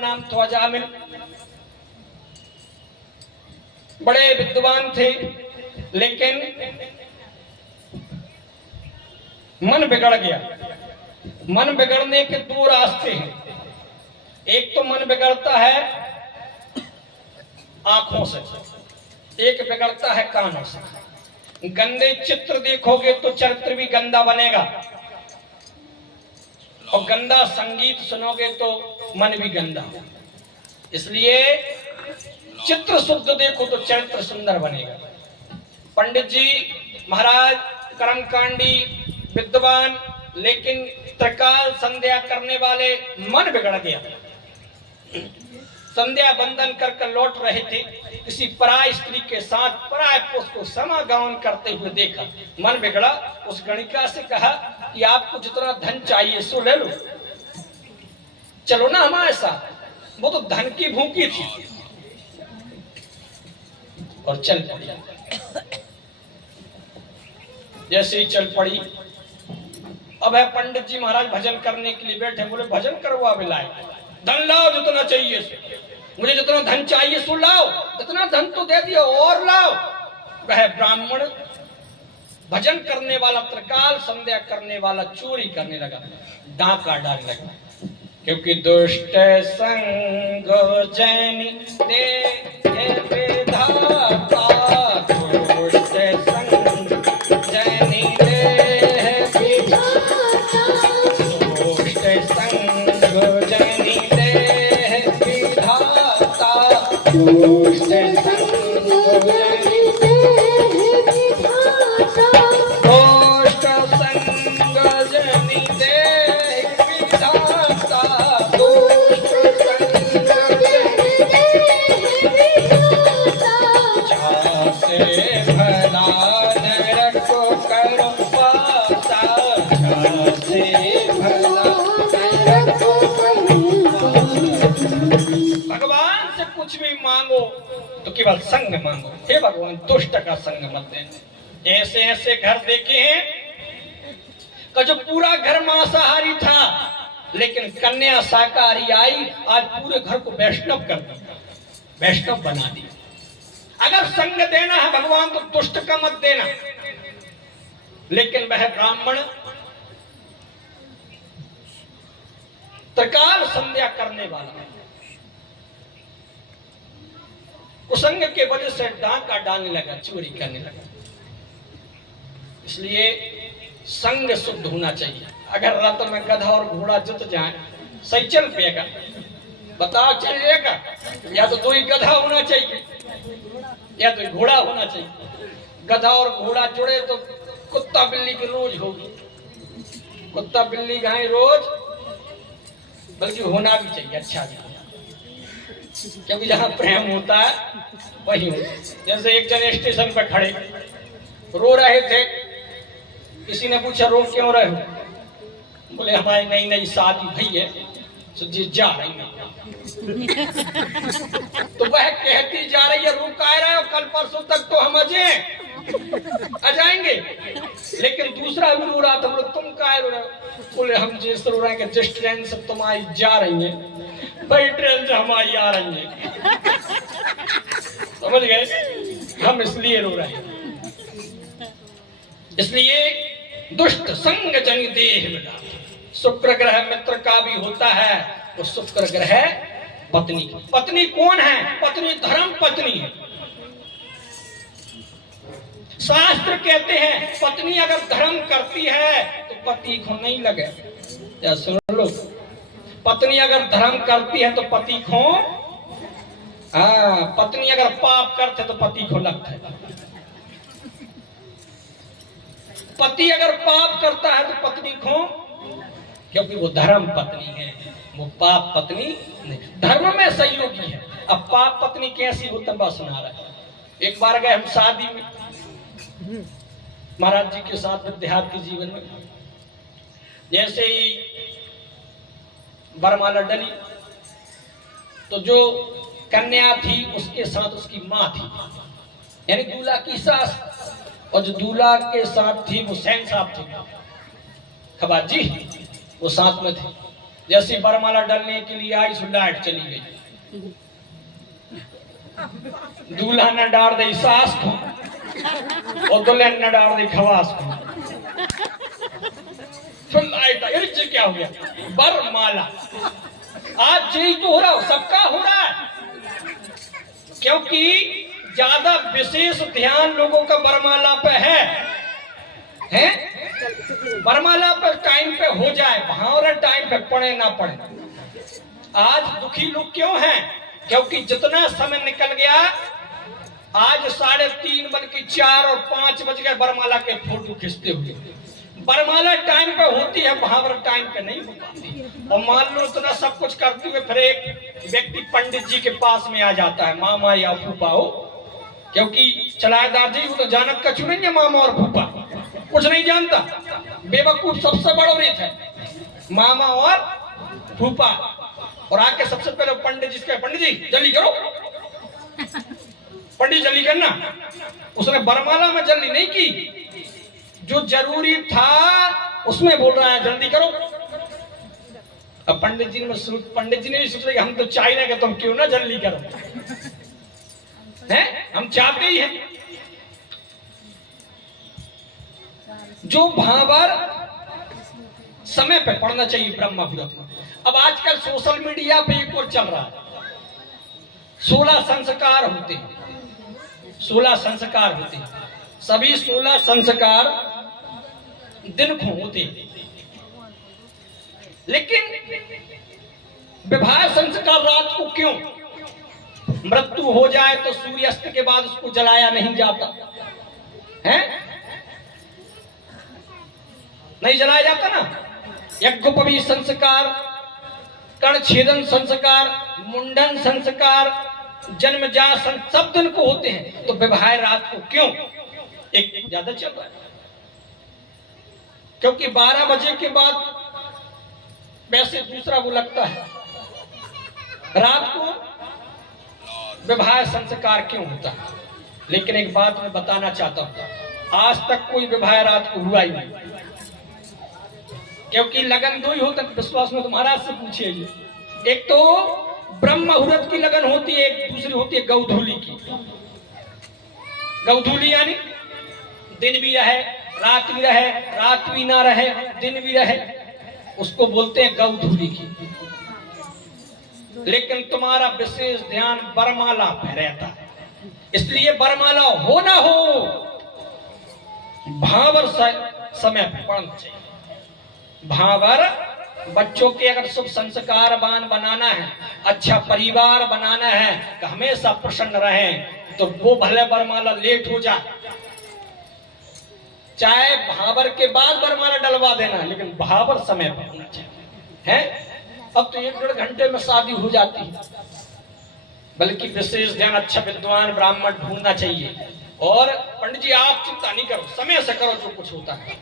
नाम था अजामिल, बड़े विद्वान थे, लेकिन मन बिगड़ गया। मन बिगड़ने के दो रास्ते हैं। एक तो मन बिगड़ता है आंखों से, एक बिगड़ता है कानों से। गंदे चित्र देखोगे तो चरित्र भी गंदा बनेगा, और गंदा संगीत सुनोगे तो मन भी गंदा। इसलिए चित्र शुद्ध देखो तो चरित्र सुंदर बनेगा। पंडित जी महाराज कर्मकांडी विद्वान, लेकिन त्रिकाल संध्या करने वाले, मन बिगड़ गया। संध्या बंदन कर लौट रहे थे, किसी पराय स्त्री के साथ पराय पुरुष को समागमन करते हुए देखा, मन बिगड़ा। उस गणिका से कहा कि आपको जितना धन चाहिए सो ले लो, चलो ना हमारे साथ। वो तो धन की भूखी थी और चल पड़ी। जैसे ही चल पड़ी, अब है पंडित जी महाराज भजन करने के लिए बैठे। बोले भजन करवा मिलाए, धन लाओ जितना चाहिए, मुझे जितना धन चाहिए सो लाओ, जितना धन तो दे दिया और लाओ। वह ब्राह्मण भजन करने वाला, त्रिकाल संध्या करने वाला चोरी करने लगा, डाका डालने लगा। क्योंकि दुष्ट संग जैनी दे विधाता, दुष्ट संग जैनी दे विधाता, दुष्ट संग जैनी दे विधाता, दुष्ट संग जैनी दे विधाता, दुष्ट संग जैनी दे विधाता, दुष्ट संग जैनी दे विधाता, जासे भला नरको करो पाता, जासे भला नरको करो पाता। भगवान से कुछ भी मांगो तो केवल संग मांगो। हे भगवान, दुष्ट का संग मत देना। ऐसे ऐसे घर देखे हैं कि जो पूरा घर मांसाहारी था, लेकिन कन्या शाकाहारी आई, आज पूरे घर को वैष्णव कर दिया, वैष्णव बना दिया। अगर संग देना है भगवान तो दुष्ट का मत देना। लेकिन वह ब्राह्मण त्रिकाल संध्या करने वाला कुसंग के वजह से डाका डालने लगा, चोरी करने लगा। इसलिए संग शुद्ध होना चाहिए। अगर रथ में गधा और घोड़ा जुट जाए, सही चल पेगा? बताओ चलेगा? या तो दो ही गधा होना चाहिए या तो घोड़ा होना चाहिए। गधा और घोड़ा जुड़े तो कुत्ता बिल्ली की रोज होगी, कुत्ता बिल्ली गाय रोज, बल्कि होना भी चाहिए, अच्छा भी, क्योंकि जहाँ प्रेम होता है वही होता है। जैसे एक जन स्टेशन पर खड़े रो रहे थे, किसी ने पूछा रो क्यों रहे हो? बोले हमारी नई नई शादी भई है, तो जी जा रही है। तो वह कहती जा रही है, रो कह रहे हो, कल परसों तक तो हम आ जाएंगे। लेकिन दूसरा भी रो रहा था, बोले तुम कह रो रहे हो? बोले हम जिस रो रहे हैं जिस ट्रेन से तुम्हारी जा रही है, वही ट्रेन से हमारी आ रही है। समझ गए? हम इसलिए रो रहे हैं। इसलिए दुष्ट संग जन देह मिला। शुक्र ग्रह मित्र का भी होता है, तो शुक्र ग्रह पत्नी। पत्नी कौन है? पत्नी धर्म पत्नी है। शास्त्र कहते हैं पत्नी अगर धर्म करती है तो पति को नहीं लगे। या सुन लो, पत्नी अगर धर्म करती है तो पति को, पत्नी अगर पाप करते तो पति को लगता है। पति अगर पाप करता है तो पत्नी को, क्योंकि वो धर्म पत्नी है, वो पाप पत्नी नहीं। धर्म में सहयोगी है। अब पाप पत्नी कैसी हो तब सुना रहा है। एक बार गए हम शादी में महाराज जी के साथ, विद्यार्थी जीवन में, जैसे ही बरमाला डली तो जो कन्या थी उसके साथ उसकी माँ थी, यानी दूल्हा की सास, और जो दूल्हा के साथ थी वो सैन साहब थे, खबाजी, वो साथ में थे। जैसी बरमाला डालने के लिए आई, सो लाइट चली गई। दूल्हा न डाल दे सास को और दुल्हन न डाल दे खवास को। फिर लाइट आई, अरे क्या हो गया? बरमाला। आज यही तो हो रहा हो, सबका हो रहा है, क्योंकि ज्यादा विशेष ध्यान लोगों का बरमाला पे है? बरमाला पर टाइम पे हो जाए, भावरा टाइम पे पड़े ना पड़े। आज दुखी लोग क्यों हैं? क्योंकि जितना समय निकल गया, आज 3:30 बल्कि 4 और 5 बज गए बरमाला के फोटो खींचते हुए। बरमाला टाइम पे होती है, भावरा टाइम पे नहीं हो पाती। और मान लो इतना सब कुछ करते हुए फिर एक व्यक्ति पंडित जी के पास में आ जाता है, मामा या फूफा हो, क्योंकि चलाएदार जी वो तो जानत का चुनेंगे, मामा और फूफा कुछ नहीं जानता, बेवकूफ सबसे बड़ा रेत है मामा और फूफा। और आके सबसे पहले पंडित जी से, पंडित जी जल्दी करो, पंडित जल्दी करना। उसने बरमाला में जल्दी नहीं की, जो जरूरी था उसमें बोल रहा है जल्दी करो। अब पंडित जी ने भी सोच रहे हम तो चाह कि तुम क्यों ना जल्दी करो, हैं? हम चाहते ही हैं। जो भावर समय पे पढ़ना चाहिए ब्रह्म मुहूर्त। अब आजकल सोशल मीडिया पे एक और चल रहा है, 16 संस्कार होते हैं, 16 संस्कार होते हैं। सभी 16 संस्कार दिन को होते हैं, लेकिन विवाह संस्कार रात को क्यों? मृत्यु हो जाए तो सूर्यास्त के बाद उसको जलाया नहीं जाता है? नहीं जलाया जाता ना। यज्ञोपवीत संस्कार, कर्ण छेदन संस्कार, मुंडन संस्कार, जन्मजात सब दिन को होते हैं, तो विवाह रात को क्यों? एक ज्यादा चल रहा है, क्योंकि 12 बजे के बाद वैसे दूसरा वो लगता है। रात को विवाह संस्कार क्यों होता है? लेकिन एक बात मैं बताना चाहता हूं, आज तक कोई विवाह रात को हुआ ही नहीं, क्योंकि लगन 2 ही होता है। विश्वास में तो महाराज से पूछिए, एक तो ब्रह्म मुहूर्त की लगन होती है, एक दूसरी होती है गौधूली की। गौधूली यानी दिन भी रहे रात भी रहे, रात भी ना रहे दिन भी रहे, उसको बोलते हैं गौधूली की। लेकिन तुम्हारा विशेष ध्यान बरमाला पे रहता है, इसलिए बरमाला हो ना हो भावर समय पे पढ़ना चाहिए। भावर बच्चों के अगर शुभ संस्कारवान बनाना है, अच्छा परिवार बनाना है, कि हमेशा प्रसन्न रहे, तो वो भले बरमाला लेट हो जाए, चाहे भावर के बाद बरमाला डलवा देना, लेकिन भावर समय पर होना चाहिए है। अब तो 1-1.5 घंटे में शादी हो जाती है, बल्कि विशेष ध्यान अच्छा विद्वान ब्राह्मण ढूंढना चाहिए। और पंडित जी आप चिंता नहीं करो, समय से करो जो कुछ होता है।